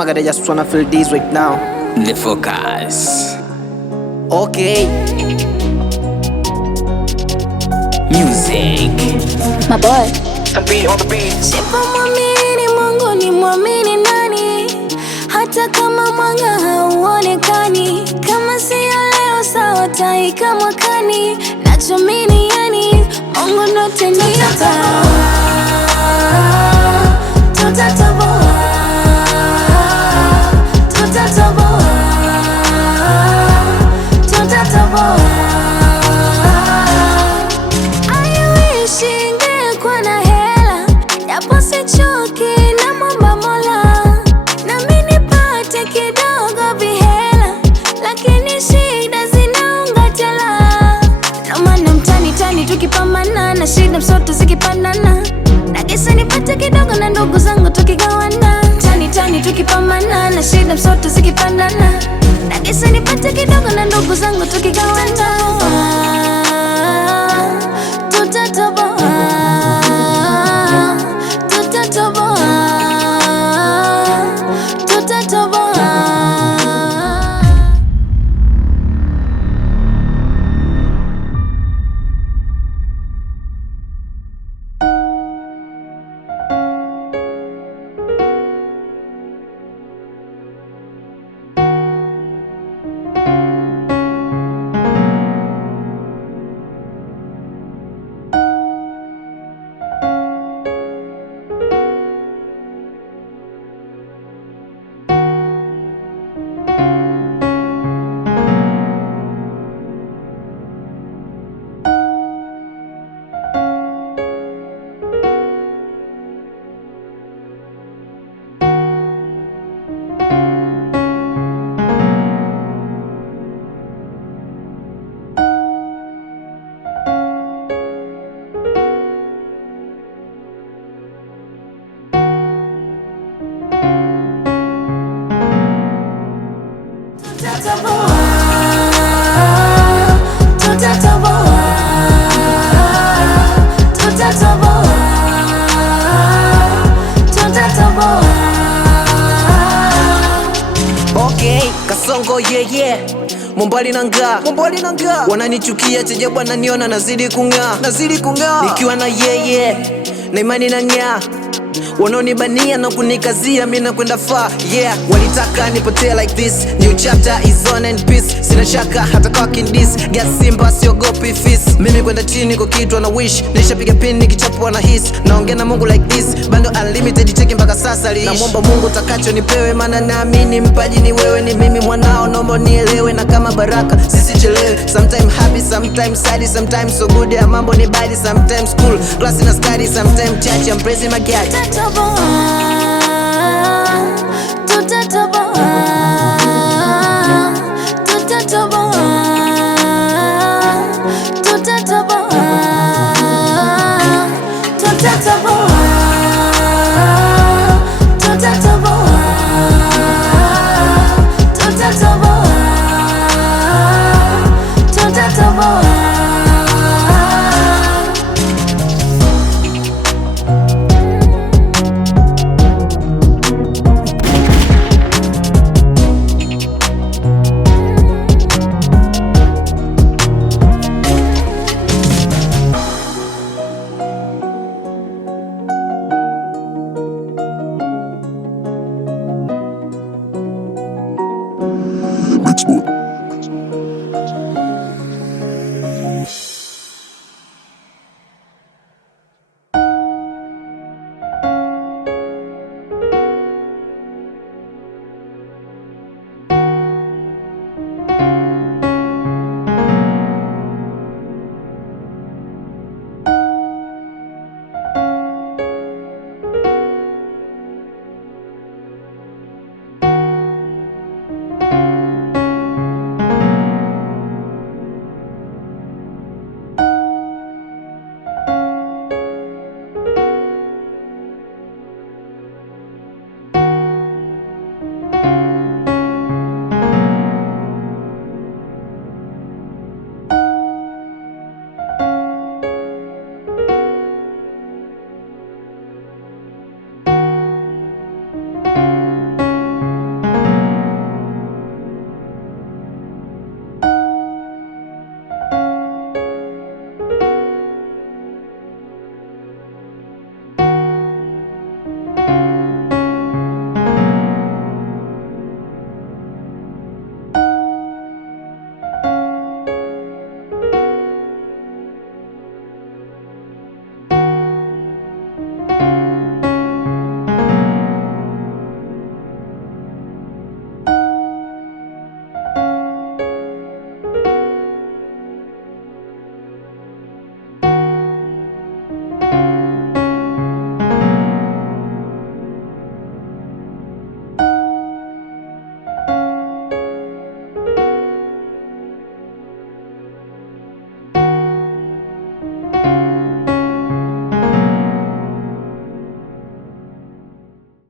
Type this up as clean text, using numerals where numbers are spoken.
my god, I just wanna feel this right now. The focus. Okay. Music. My boy. And be on the beat. Sipomwamini Mungu ni mwamini nani? Hata kama mwanga hauonekani, kama siyo leo sawa taika mwakani. Nachoamini yani Mungu ndo atanipa. Tutatoboa, tutatoboa, tutatoboa. I wish ingekuwa na hela, japo sichoki na mwomba Mola, nami nipate kidogo vihela, lakini shida zinaunga tela. Ndo maana mtani tukipambana na shida msoto zikipandana, nagesa nipate kidogo na ndugu zangu tukigawana. Tani tukipambana na shida msoto zikipandana, nagesa nipate kidogo na ndugu zangu tukigawana. Tutatoboa, tutatoboa, tutatoboa. Okay, Kasongo yeah. Mombali nanga wananichukia chajabu, wananiona nazidi kung'aa nikiwa na na imani na ng'aa. Wanaonibania na kunikazia mimi na kwenda far, yeah. Walitaka nipotee like this, new chapter is on and peace. Sina shaka hata kwa kindis, gas simba siogopi fis. Mimi kwenda chini kwa kitu na wish, nishapiga pin nikichapwa na his. Naongea na Mungu like this, bando unlimited cheki mpaka sasa liish. Namuomba Mungu takacho nipewe, maana naamini mpaji ni wewe, ni mimi mwanao, naomba nielewe na kama baraka sisichelewe. Sometimes happy, sometimes sad, sometimes so good, ya mambo ni bad, sometimes cool, class na study, sometimes church, I'm praising my God. Tutatoboa, tutatoboa.